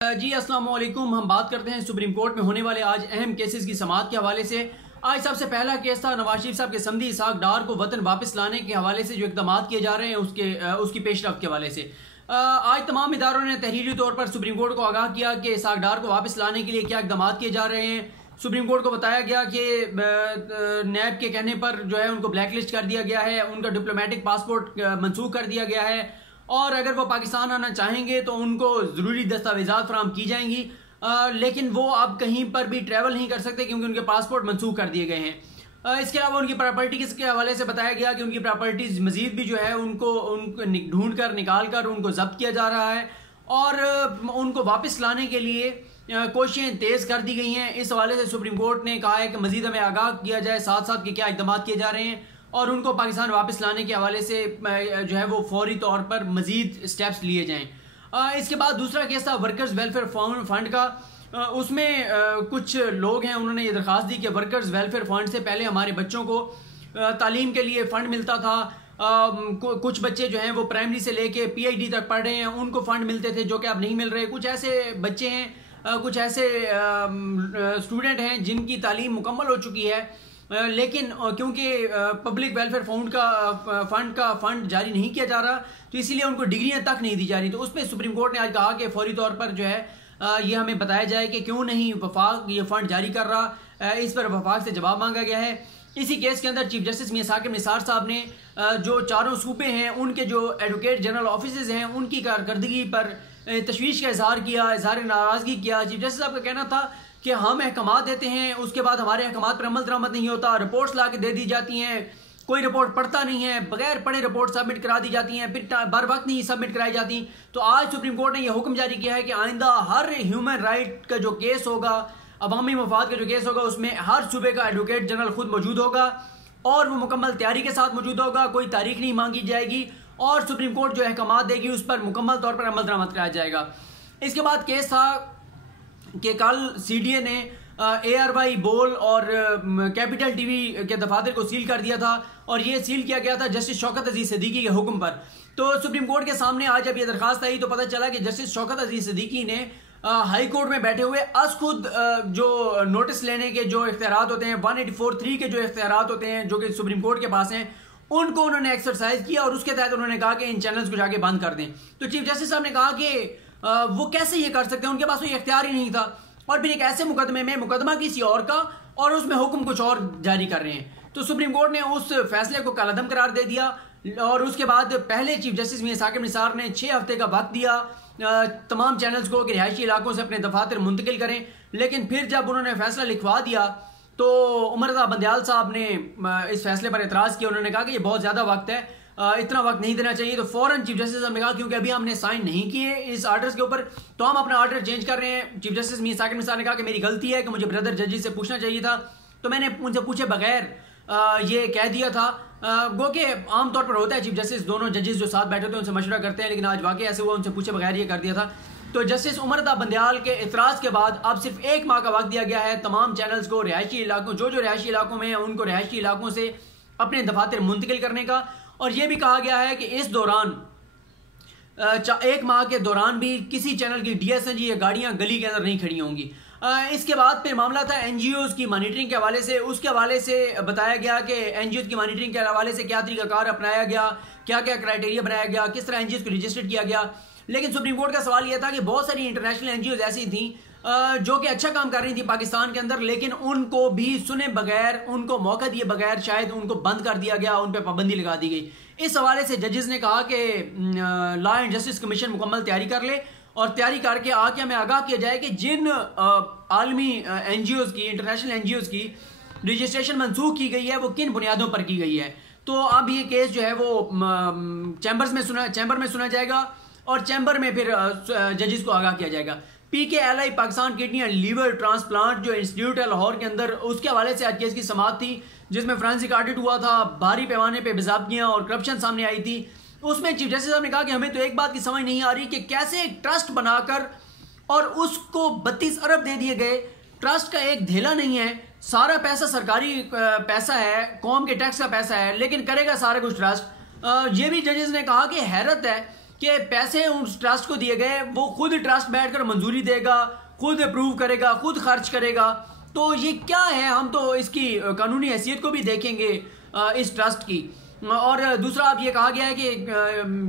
जी अस्सलाम वालेकुम। हम बात करते हैं सुप्रीम कोर्ट में होने वाले आज अहम केसेस की समाअत के हवाले से। आज सबसे पहला केस था नवाज शरीफ साहब के समधी इसहाक डार को वतन वापस लाने के हवाले से जो इकदाम किए जा रहे हैं उसकी पेशरफ्त के हवाले से। आज तमाम इदारों ने तहरीरी तौर पर सुप्रीम कोर्ट को आगाह किया कि इसहाक डार को वापस लाने के लिए क्या इकदाम किए जा रहे हैं। सुप्रीम कोर्ट को बताया गया कि नैब के कहने पर जो है उनको ब्लैक लिस्ट कर दिया गया है, उनका डिप्लोमेटिक पासपोर्ट मनसूख कर दिया गया है और अगर वो पाकिस्तान आना चाहेंगे तो उनको ज़रूरी दस्तावेज़ात फराहम की जाएंगी, लेकिन वो अब कहीं पर भी ट्रैवल नहीं कर सकते क्योंकि उनके पासपोर्ट मनसूख कर दिए गए हैं। इसके अलावा उनकी प्रॉपर्टीज़ के हवाले से बताया गया कि उनकी प्रॉपर्टीज़ मज़ीद भी जो है उनको ढूंढ कर निकाल कर उनको जब्त किया जा रहा है और उनको वापस लाने के लिए कोशिशें तेज़ कर दी गई हैं। इस हवाले से सुप्रीम कोर्ट ने कहा है कि मज़ीद हमें आगाह किया जाए साथ साथ कि क्या इक़दाम किए जा रहे हैं और उनको पाकिस्तान वापस लाने के हवाले से जो है वो फौरी तौर पर मज़ीद स्टेप्स लिए जाएं। इसके बाद दूसरा केस था वर्कर्स वेलफेयर फंड का। उसमें कुछ लोग हैं, उन्होंने ये दरख्वास्त दी कि वर्कर्स वेलफेयर फंड से पहले हमारे बच्चों को तालीम के लिए फ़ंड मिलता था। कुछ बच्चे जो हैं वो प्राइमरी से लेके PhD तक पढ़ रहे हैं, उनको फ़ंड मिलते थे जो कि अब नहीं मिल रहे। कुछ ऐसे बच्चे हैं, कुछ ऐसे स्टूडेंट हैं जिनकी तालीम मुकम्मल हो चुकी है लेकिन क्योंकि पब्लिक वेलफेयर फंड का फंड जारी नहीं किया जा रहा तो इसीलिए उनको डिग्रियां तक नहीं दी जा रही। तो उस पर सुप्रीम कोर्ट ने आज कहा कि फौरी तौर पर जो है ये हमें बताया जाए कि क्यों नहीं वफाक ये फंड जारी कर रहा। इस पर वफाक से जवाब मांगा गया है। इसी केस के अंदर चीफ जस्टिस मियां साकिब निसार साहब ने जो चारों सूबे हैं उनके जो एडवोकेट जनरल ऑफिस हैं उनकी कारकर्दगी पर तशवीश का इजहार किया, इजहार नाराज़गी किया। चीफ जस्टिस साहब का कहना था कि हम अहकाम देते हैं, उसके बाद हमारे अहकाम पर अमल दरामद नहीं होता, रिपोर्ट्स ला के दे दी जाती हैं, कोई रिपोर्ट पढ़ता नहीं है, बगैर पढ़े रिपोर्ट सबमिट करा दी जाती हैं, फिर बर वक्त नहीं सबमिट कराई जाती। तो आज सुप्रीम कोर्ट ने यह हुक्म जारी किया है कि आइंदा हर ह्यूमन राइट का जो केस होगा, अवामी मफाद का जो केस होगा, उसमें हर सूबे का एडवोकेट जनरल खुद मौजूद होगा और वो मुकम्मल तैयारी के साथ मौजूद होगा, कोई तारीख नहीं मांगी जाएगी और सुप्रीम कोर्ट जो अहकाम देगी उस पर मुकम्मल तौर पर अमल दरामद कराया जाएगा। इसके बाद केस था कि कल CDA ने ARY बोल और कैपिटल TV के दफातर को सील कर दिया था और ये सील किया गया था जस्टिस शौकत अजीज सिद्दीकी के हुक्म पर। तो सुप्रीम कोर्ट के सामने आज जब ये दरखास्त आई तो पता चला कि जस्टिस शौकत अजीज सिद्दीकी ने हाई कोर्ट में बैठे हुए खुद जो नोटिस लेने के जो इख्तियारात होते हैं 184(3) के जो इख्तियारात होते हैं जो कि सुप्रीम कोर्ट के पास हैं उनको उन्होंने एक्सरसाइज किया और उसके तहत उन्होंने कहा कि इन चैनल्स को जाके बंद कर दें। तो चीफ जस्टिस साहब ने कहा कि वो कैसे ये कर सकते हैं, उनके पास कोई इख्तियार ही नहीं था और फिर एक ऐसे मुकदमे में मुकदमा किसी और का और उसमें हुक्म कुछ और जारी कर रहे हैं। तो सुप्रीम कोर्ट ने उस फैसले को कालअदम करार दे दिया और उसके बाद पहले चीफ जस्टिस मियां साकिब निसार ने 6 हफ्ते का वक्त दिया तमाम चैनल्स को कि रिहायशी इलाकों से अपने दफातर मुंतकिल करें। लेकिन फिर जब उन्होंने फैसला लिखवा दिया तो उमर रज़ा बंदयाल साहब ने इस फैसले पर एतराज़ किया। उन्होंने कहा कि ये बहुत ज़्यादा वक्त है, इतना वक्त नहीं देना चाहिए। तो फौरन चीफ जस्टिस साहब ने कहा क्योंकि अभी हमने साइन नहीं किए इस आर्डर्स के ऊपर तो हम अपना आर्डर चेंज कर रहे हैं। चीफ जस्टिस मियां साकिब निसार ने कहा कि मेरी गलती है कि मुझे ब्रदर जजेस से पूछना चाहिए था, तो मैंने उनसे पूछे बगैर ये कह दिया था। गो के आमतौर पर होता है चीफ जस्टिस दोनों जजेस जो साथ बैठे होते हैं उनसे मशवरा करते हैं, लेकिन आज वाकई ऐसे हुआ, उनसे पूछे बगैर ये कर दिया था। तो जस्टिस उमर रज़ा बंदयाल के इतराज़ के बाद अब सिर्फ 1 माह का वक्त दिया गया है तमाम चैनल्स को रिहायशी इलाकों जो रिहायशी इलाकों में हैं उनको रिहायशी इलाकों से अपने दफातर मुंतकिल करने का। और यह भी कहा गया है कि इस दौरान 1 माह के दौरान भी किसी चैनल की DSNG या गाड़ियां गली के अंदर नहीं खड़ी होंगी। इसके बाद फिर मामला था NGOs की मॉनिटरिंग के हवाले से। उसके हवाले से बताया गया कि NGOs की मॉनिटरिंग के हवाले से क्या तरीकाकार अपनाया गया, क्या क्या क्राइटेरिया बनाया गया, किस तरह NGOs को रजिस्टर्ड किया गया। लेकिन सुप्रीम कोर्ट का सवाल यह था कि बहुत सारी इंटरनेशनल NGOs ऐसी थी जो कि अच्छा काम कर रही थी पाकिस्तान के अंदर, लेकिन उनको भी सुने बगैर, उनको मौका दिए बगैर शायद उनको बंद कर दिया गया, उन पर पाबंदी लगा दी गई। इस हवाले से जजेस ने कहा कि लॉ एंड जस्टिस कमीशन मुकम्मल तैयारी कर ले और तैयारी करके आके हमें आगाह किया जाए कि जिन आलमी NGOs की, इंटरनेशनल NGOs की रजिस्ट्रेशन मनसूख की गई है वो किन बुनियादों पर की गई है। तो अब ये केस जो है वो चैम्बर में सुना जाएगा और चैम्बर में फिर जजेस को आगाह किया जाएगा। PKLI Pakistan kidney and liver transplant जो इंस्टीट्यूट है लाहौर के अंदर, उसके हवाले से आज केस की समाअत थी जिसमें फोरेंसिक ऑडिट हुआ था, भारी पैमाने पे बेज़ाब्तियां और करप्शन सामने आई थी। उसमें चीफ जस्टिस साहब ने कहा कि हमें तो एक बात की समझ नहीं आ रही कि कैसे एक ट्रस्ट बनाकर और उसको 32 अरब दे दिए गए। ट्रस्ट का एक धेला नहीं है, सारा पैसा सरकारी पैसा है, कौम के टैक्स का पैसा है, लेकिन करेगा सारा कुछ ट्रस्ट। ये भी जजेस ने कहा कि हैरत है कि पैसे उस ट्रस्ट को दिए गए, वो खुद ट्रस्ट बैठकर मंजूरी देगा, खुद अप्रूव करेगा, खुद खर्च करेगा। तो ये क्या है, हम तो इसकी कानूनी हैसियत को भी देखेंगे इस ट्रस्ट की। और दूसरा अब ये कहा गया है कि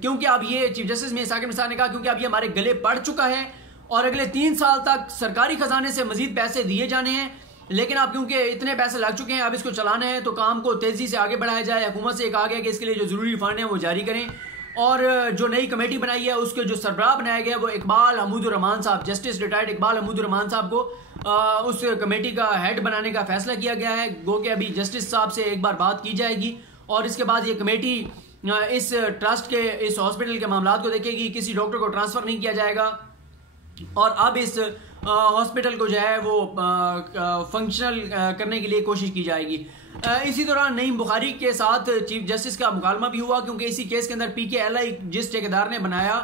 क्योंकि अब ये चीफ जस्टिस में साकिब निसार ने कहा क्योंकि अब ये हमारे गले पड़ चुका है और अगले 3 साल तक सरकारी खजाने से मजीद पैसे दिए जाने हैं, लेकिन अब क्योंकि इतने पैसे लग चुके हैं अब इसको चलाना है तो काम को तेजी से आगे बढ़ाया जाए। हुकूमत से कहा गया कि इसके लिए जो जरूरी फंड है वो जारी करें और जो नई कमेटी बनाई है उसके जो सरबराह बनाया गया वो इकबाल हमीदुर रहमान साहब, जस्टिस रिटायर्ड इकबाल हमीदुर रहमान साहब को उस कमेटी का हेड बनाने का फैसला किया गया है। गो कि अभी जस्टिस साहब से एक बार बात की जाएगी और इसके बाद ये कमेटी इस ट्रस्ट के, इस हॉस्पिटल के मामला को देखेगी। किसी डॉक्टर को ट्रांसफ़र नहीं किया जाएगा और अब इस हॉस्पिटल को जो है वो फंक्शनल करने के लिए कोशिश की जाएगी। इसी दौरान नईम बुखारी के साथ चीफ जस्टिस का मुकालमा भी हुआ क्योंकि इसी केस के अंदर PKLI जिस ठेकेदार ने बनाया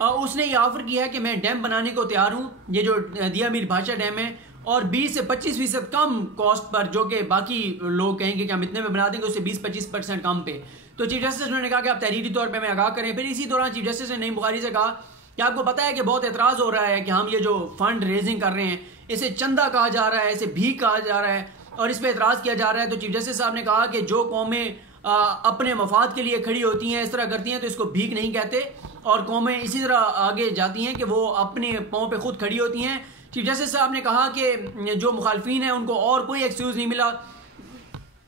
उसने ये ऑफर किया है कि मैं डैम बनाने को तैयार हूँ, ये जो दिया मीर भाषा डैम है, और 20 से 25% कम कॉस्ट पर, जो कि बाकी लोग कहेंगे कि हम इतने में बना देंगे, उससे 20-25% कम पे। तो चीफ जस्टिस ने कहा कि आप तहरीरी तौर पर हमें आगाह करें। फिर इसी दौरान चीफ जस्टिस ने नईम बुखारी से कहा कि आपको पता है कि बहुत एतराज़ हो रहा है कि हम ये जो फंड रेजिंग कर रहे हैं इसे चंदा कहा जा रहा है, इसे भीख कहा जा रहा है और इस पर एतराज़ किया जा रहा है। तो चीफ जस्टिस साहब ने कहा कि जो कौमें अपने मफाद के लिए खड़ी होती हैं, इस तरह करती हैं, तो इसको भीख नहीं कहते और कौमें इसी तरह आगे जाती हैं कि वो अपने पाँव पे खुद खड़ी होती हैं। चीफ जस्टिस साहब ने कहा कि जो मुखालफीन हैं उनको और कोई एक्सक्यूज़ नहीं मिला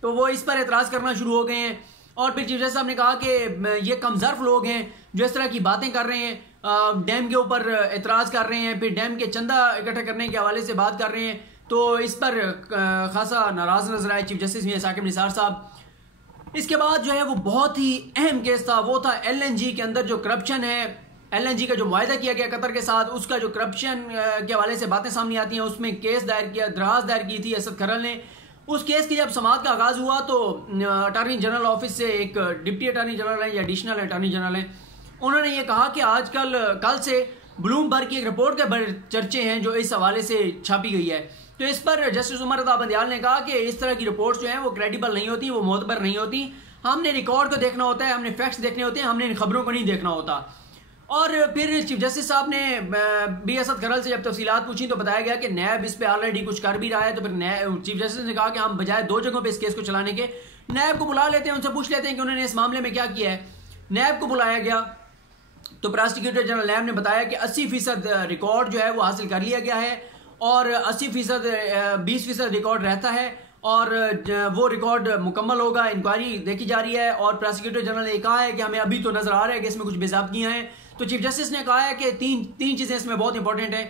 तो वो इस पर एतराज़ करना शुरू हो गए हैं। और फिर चीफ जस्टिस साहब ने कहा कि ये कमज़र्फ लोग हैं जो इस तरह की बातें कर रहे हैं, डैम के ऊपर एतराज़ कर रहे हैं, फिर डैम के चंदा इकट्ठा करने के हवाले से बात कर रहे हैं। तो इस पर खासा नाराज़ नजर आए चीफ जस्टिस मियां साकिब निसार साहब। इसके बाद जो है वो बहुत ही अहम केस था, वो था LNG के अंदर जो करप्शन है, LNG का जो मुआहदा किया गया कतर के साथ, उसका जो करप्शन के हवाले से बातें सामने आती हैं। उसमें केस दायर किया, दरखास्त दायर की थी असद खरल ने। उस केस की जब समाअत का आगाज़ हुआ तो अटारनी जनरल ऑफिस से एक डिप्टी अटारनी जनरल है या एडिशनल अटारनी जनरल है, उन्होंने ये कहा कि आजकल कल से ब्लूमबर्ग की एक रिपोर्ट के बड़े चर्चे हैं जो इस हवाले से छापी गई है। तो इस पर जस्टिस उमर रज़ा बंदियाल ने कहा कि इस तरह की रिपोर्ट्स जो हैं वो क्रेडिबल नहीं होती, वो मोतबर नहीं होती। हमने रिकॉर्ड को देखना होता है, हमने फैक्ट्स देखने होते हैं, हमने इन खबरों को नहीं देखना होता। और फिर चीफ जस्टिस साहब ने बी असद खरल से जब तफसीलात पूछी तो बताया गया कि नैब इस पर ऑलरेडी कुछ कर भी रहा है। तो फिर चीफ जस्टिस ने कहा कि हम बजाय 2 जगहों पे इस केस को चलाने के नैब को बुला लेते हैं, उनसे पूछ लेते हैं कि उन्होंने इस मामले में क्या किया है। नैब को बुलाया गया तो प्रोसिक्यूटर जनरल नैब ने बताया कि 80% रिकॉर्ड जो है वो हासिल कर लिया गया है और 20% रिकॉर्ड रहता है और वो रिकॉर्ड मुकम्मल होगा, इंक्वायरी देखी जा रही है। और प्रोसिक्यूटर जनरल ने कहा है कि हमें अभी तो नजर आ रहा है कि इसमें कुछ बेज़ाब्तियां हैं। तो चीफ जस्टिस ने कहा है कि तीन चीजें इसमें बहुत इंपॉर्टेंट है।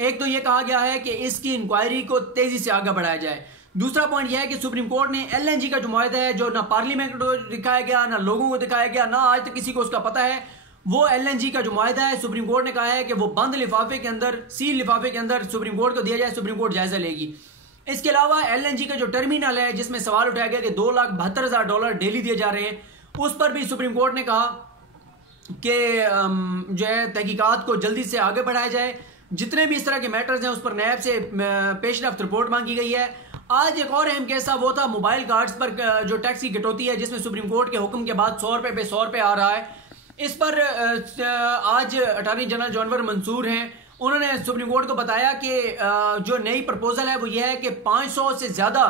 एक तो ये कहा गया है कि इसकी इंक्वायरी को तेजी से आगे बढ़ाया जाए। दूसरा पॉइंट यह है कि सुप्रीम कोर्ट ने LNG का जो मुआहदा है जो ना पार्लियामेंट को दिखाया गया, ना लोगों को दिखाया गया, ना आज तक किसी को उसका पता है, वो LNG का जो मुआहदा है सुप्रीम कोर्ट ने कहा है कि वो बंद लिफाफे के अंदर, सील लिफाफे के अंदर सुप्रीम कोर्ट को दिया जाए, सुप्रीम कोर्ट जायजा लेगी। इसके अलावा LNG का जो टर्मिनल है जिसमें सवाल उठाया गया कि $2,72,000 डेली दिए जा रहे हैं, उस पर भी सुप्रीम कोर्ट ने कहा कि जो है तहकीकात को जल्दी से आगे बढ़ाया जाए। जितने भी इस तरह के मैटर्स हैं उस पर नैब से पेशरफ्त रिपोर्ट मांगी गई है। आज एक और अहम केस था, वो था मोबाइल कार्ड्स पर जो टैक्स की कटौती है जिसमें सुप्रीम कोर्ट के हुक्म के बाद 100 रुपये पे 100 रुपये आ रहा है। इस पर आज अटारनी जनरल जो अनवर मंसूर हैं उन्होंने सुप्रीम कोर्ट को बताया कि जो नई प्रपोजल है वो ये है कि 500 से ज़्यादा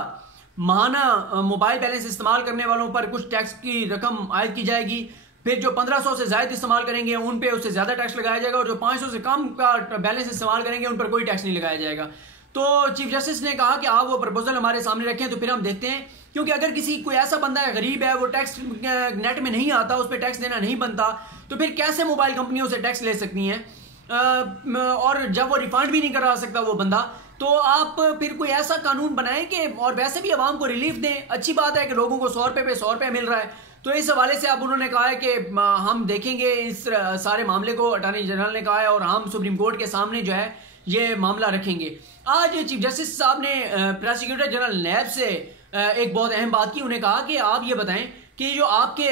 माहाना मोबाइल बैलेंस इस्तेमाल करने वालों पर कुछ टैक्स की रकम आयद की जाएगी। फिर जो 1500 से ज़्यादा इस्तेमाल करेंगे उन पे उससे ज़्यादा टैक्स लगाया जाएगा और जो 500 से कम का बैलेंस इस्तेमाल करेंगे उन पर कोई टैक्स नहीं लगाया जाएगा। तो चीफ जस्टिस ने कहा कि आप वो प्रपोजल हमारे सामने रखें तो फिर हम देखते हैं, क्योंकि अगर किसी कोई ऐसा बंदा है, गरीब है, वो टैक्स नेट में नहीं आता, उस पर टैक्स देना नहीं बनता, तो फिर कैसे मोबाइल कंपनियों से टैक्स ले सकती हैं? और जब वो रिफंड भी नहीं करा सकता वो बंदा, तो आप फिर कोई ऐसा कानून बनाएं कि और वैसे भी आवाम को रिलीफ दें। अच्छी बात है कि लोगों को 100 रुपये पे 100 रुपये मिल रहा है, तो इस हवाले से अब उन्होंने कहा है कि हम देखेंगे इस सारे मामले को, अटॉर्नी जनरल ने कहा है, और हम सुप्रीम कोर्ट के सामने जो है ये मामला रखेंगे। आज चीफ जस्टिस साहब ने प्रोसिक्यूटर जनरल नैब से एक बहुत अहम बात की। उन्हें कहा कि आप ये बताएं कि जो आपके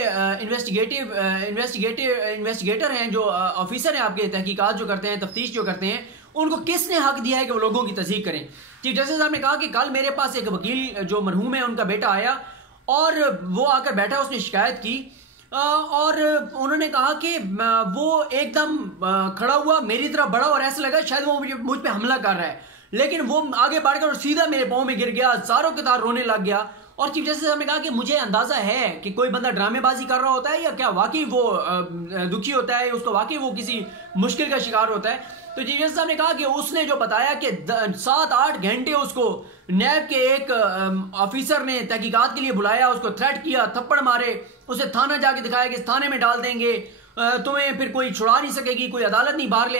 इन्वेस्टिगेटर हैं, जो ऑफिसर हैं आपके, तहकीकात जो करते हैं, तफ्तीश जो करते हैं, उनको किसने हक दिया है कि वो लोगों की तस्दीक करें? चीफ जस्टिस साहब ने कहा कि कल मेरे पास एक वकील जो मरहूम है उनका बेटा आया और वो आकर बैठा, उसने शिकायत की और उन्होंने कहा कि वो एकदम खड़ा हुआ, मेरी तरफ बढ़ा और ऐसा लगा शायद वो मुझ पे हमला कर रहा है, लेकिन वो आगे बढ़कर और सीधा मेरे पाँव में गिर गया, ज़ारों के तार रोने लग गया। और चीफ जस्टिस साहब ने कहा कि मुझे अंदाजा है कि कोई बंदा ड्रामेबाजी कर रहा होता है या क्या वाकई वो दुखी होता है, उसको वाकई वो किसी मुश्किल का शिकार होता है। तो चीफ जस्टिस साहब ने कहा कि उसने जो बताया कि 7-8 घंटे उसको नैब के एक ऑफिसर ने तहकीकात के लिए बुलाया, उसको थ्रेट किया, थप्पड़ मारे, उसे थाना जाके दिखाया कि इस थाने में डाल देंगे, तुम्हें फिर कोई छुड़ा नहीं सकेगी, कोई अदालत नहीं बाहर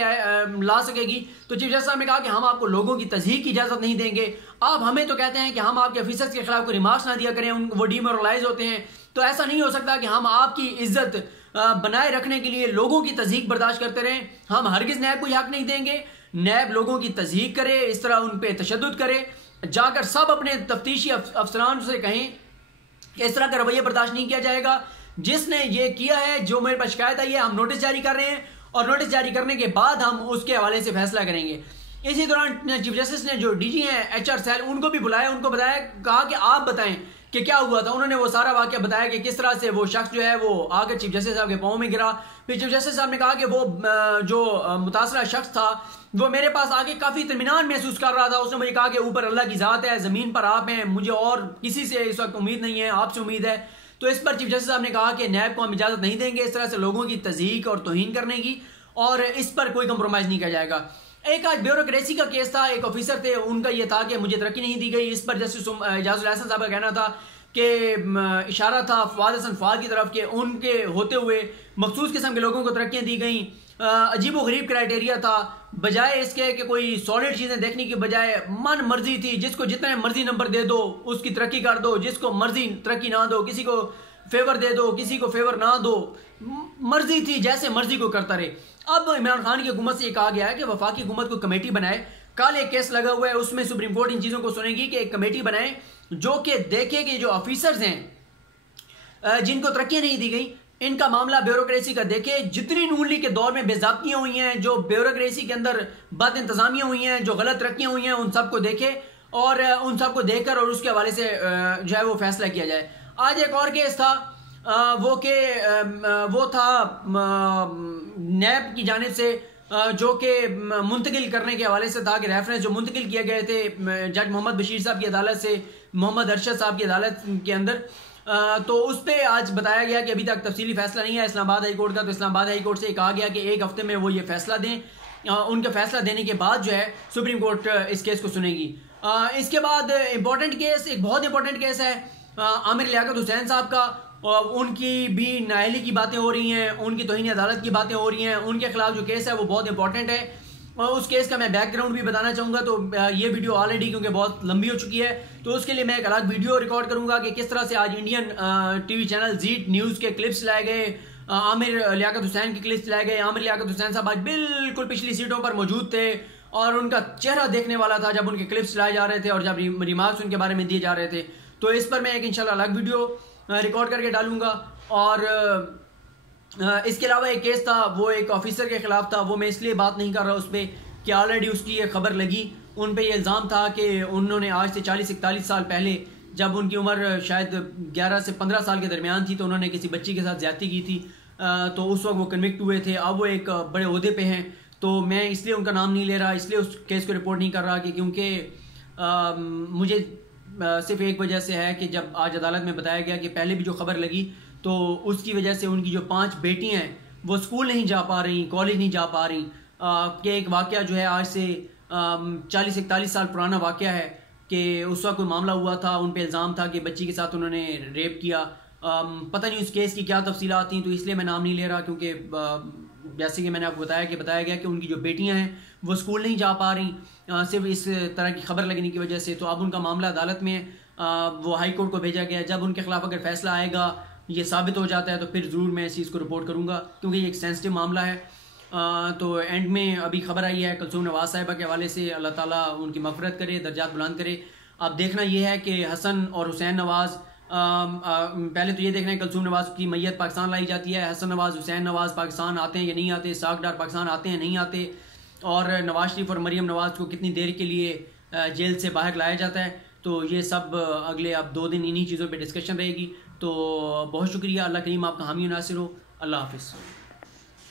ला सकेगी। तो चीफ जस्टिस साहब ने कहा कि हम आपको लोगों की तज़हीक की इजाज़त नहीं देंगे, आप हमें तो कहते हैं कि हम आपके ऑफिसर्स के खिलाफ कोई रिमार्क्स ना दिया करें, वो डीमोरलाइज होते हैं, तो ऐसा नहीं हो सकता कि हम आपकी इज्जत बनाए रखने के लिए लोगों की तज़हीक बर्दाश्त करते रहें। हम हरगिज़ नैब को हक नहीं देंगे, नैब लोगों की तज़हीक करे, इस तरह उन पर तशद्दुद करे, जाकर सब अपने तफ्तीशी अफसरान से कहें कि इस तरह का रवैया बर्दाश्त नहीं किया जाएगा। जिसने ये किया है, जो मेरे पास शिकायत आई है, हम नोटिस जारी कर रहे हैं और नोटिस जारी करने के बाद हम उसके हवाले से फैसला करेंगे। इसी दौरान चीफ जस्टिस ने जो डीजी हैं HR सेल, उनको भी बुलाया, उनको बताया, कहा कि आप बताएं कि क्या हुआ था। उन्होंने वो सारा वाकया बताया कि किस तरह से वो शख्स जो है वो आकर चीफ जस्टिस साहब के पाँव में गिरा। फिर चीफ जस्टिस साहब ने कहा कि वो जो मुतासरा शख्स था वो मेरे पास आके काफ़ी इत्मीनान महसूस कर रहा था। उसने मुझे कहा कि ऊपर अल्लाह की ज़ात है, ज़मीन पर आप हैं, मुझे और किसी से इस वक्त उम्मीद नहीं है, आपसे उम्मीद है। तो इस पर चीफ जस्टिस साहब ने कहा कि नैब को हम इजाज़त नहीं देंगे इस तरह से लोगों की तज़हीक और तौहीन करने की, और इस पर कोई कंप्रोमाइज़ नहीं किया जाएगा। एक आज ब्यूरोक्रेसी का केस था, एक ऑफिसर थे, उनका यह था कि मुझे तरक्की नहीं दी गई। इस पर जस्टिस इजाजुल हसन साहब का कहना था कि इशारा था फवाद हसन फवाद की तरफ के उनके होते हुए मखसूस किस्म के लोगों को तरक्कियाँ दी गई। अजीब व गरीब क्राइटेरिया था, बजाय इसके कि कोई सॉलिड चीज़ें देखने की बजाय मन मर्जी थी, जिसको जितने मर्जी नंबर दे दो उसकी तरक्की कर दो, जिसको मर्जी तरक्की ना दो, किसी को फेवर दे दो, किसी को फेवर ना दो, मर्जी थी जैसे मर्जी को करता रहे। अब इमरान खान की हुकूमत से ये कहा गया है कि वफाकी हुकूमत को कमेटी बनाए। कल एक केस लगा हुआ है, उसमें सुप्रीम कोर्ट इन चीज़ों को सुनेगी कि एक कमेटी बनाए जो कि देखे कि जो ऑफिसर्स हैं जिनको तरक्की नहीं दी गई, इनका मामला ब्यूरोक्रेसी का देखे, जितनी नून लीग के दौर में बेज़ाब्तियाँ हुई हैं, जो ब्यूरोक्रेसी के अंदर बद इंतजामियाँ हुई हैं, जो गलत तरक्कियाँ हुई हैं, उन सबको देखे और उन सबको देखकर और उसके हवाले से जो है वो फैसला किया जाए। आज एक और केस था, वो था नैब की जानिब से जो कि मुंतकिल करने के हवाले से था कि रेफरेंस जो मुंतकिल किए गए थे जज मोहम्मद बशीर साहब की अदालत से मोहम्मद अरशद साहब की अदालत के अंदर, तो उस पर आज बताया गया कि अभी तक तफसीली फैसला नहीं है इस्लामाबाद हाई कोर्ट का। तो इस्लामाबाद हाई कोर्ट से कहा गया कि एक हफ्ते में वो ये फैसला दें। उनका फैसला देने के बाद जो है सुप्रीम कोर्ट इस केस को सुनेगी। इसके बाद इम्पोर्टेंट केस, एक बहुत इंपॉर्टेंट केस है आमिर लियाकत हुसैन साहब का। उनकी भी नाअहली की बातें हो रही हैं, उनकी तौहीन अदालत की बातें हो रही हैं, उनके खिलाफ जो केस है वो बहुत इंपॉर्टेंट है। और उस केस का मैं बैकग्राउंड भी बताना चाहूँगा। तो ये वीडियो ऑलरेडी क्योंकि बहुत लंबी हो चुकी है, तो उसके लिए मैं एक अलग वीडियो रिकॉर्ड करूँगा कि किस तरह से आज इंडियन टीवी चैनल जी न्यूज़ के क्लिप्स लाए गए, आमिर लियाकत हुसैन के क्लिप्स लाए गए। आमिर लियाकत हुसैन साहब आज बिल्कुल पिछली सीटों पर मौजूद थे और उनका चेहरा देखने वाला था जब उनके क्लिप्स लाए जा रहे थे और जब रिमार्क्स उनके बारे में दिए जा रहे थे। तो इस पर मैं एक इंशाल्लाह अलग वीडियो रिकॉर्ड करके डालूंगा। और इसके अलावा एक केस था, वो एक ऑफिसर के खिलाफ था, वो मैं इसलिए बात नहीं कर रहा उस पर कि ऑलरेडी उसकी ये खबर लगी। उन पे ये इल्ज़ाम था कि उन्होंने आज से 40-41 साल पहले, जब उनकी उम्र शायद 11 से 15 साल के दरमियान थी, तो उन्होंने किसी बच्ची के साथ ज्यादती की थी। तो उस वक्त वो कन्विक्ट हुए थे। अब वो एक बड़े ओहदे पे हैं, तो मैं इसलिए उनका नाम नहीं ले रहा, इसलिए उस केस को रिपोर्ट नहीं कर रहा कि क्योंकि मुझे सिर्फ एक वजह से है कि जब आज अदालत में बताया गया कि पहले भी जो खबर लगी तो उसकी वजह से उनकी जो 5 बेटियां हैं वो स्कूल नहीं जा पा रही, कॉलेज नहीं जा पा रही। कि एक वाक़या जो है आज से 40-41 साल पुराना वाक़या है कि उस वक्त कोई मामला हुआ था, उन पे इल्ज़ाम था कि बच्ची के साथ उन्होंने रेप किया। पता नहीं उस केस की क्या तफसीलात थी, तो इसलिए मैं नाम नहीं ले रहा क्योंकि जैसे कि मैंने आपको बताया गया कि उनकी जो बेटियां हैं वो स्कूल नहीं जा पा रही सिर्फ इस तरह की खबर लगने की वजह से। तो अब उनका मामला अदालत में वो हाई कोर्ट को भेजा गया। जब उनके खिलाफ अगर फैसला आएगा, ये साबित हो जाता है, तो फिर ज़रूर मैं इस चीज़ को रिपोर्ट करूँगा क्योंकि ये एक सेंसिटिव मामला है। तो एंड में अभी खबर आई है कुलसूम नवाज साहिबा के हवाले से, अल्लाह ताला उनकी मग़फ़िरत करे, दर्जात बुलंद करे। अब देखना यह है कि हसन और हुसैन नवाज़, पहले तो ये देखना है कुलसूम नवाज की मैयत पाकिस्तान लाई जाती है, हसन नवाज हुसैन नवाज पाकिस्तान आते हैं या नहीं आते, इसाक डार पाकिस्तान आते हैं नहीं आते, और नवाज शरीफ और मरीम नवाज को कितनी देर के लिए जेल से बाहर लाया जाता है। तो ये सब अगले अब 2 दिन इन्हीं चीज़ों पे डिस्कशन रहेगी। तो बहुत शुक्रिया। अल्लाह करीम आपका हामी नासिर हो। अल्लाह हाफिज़।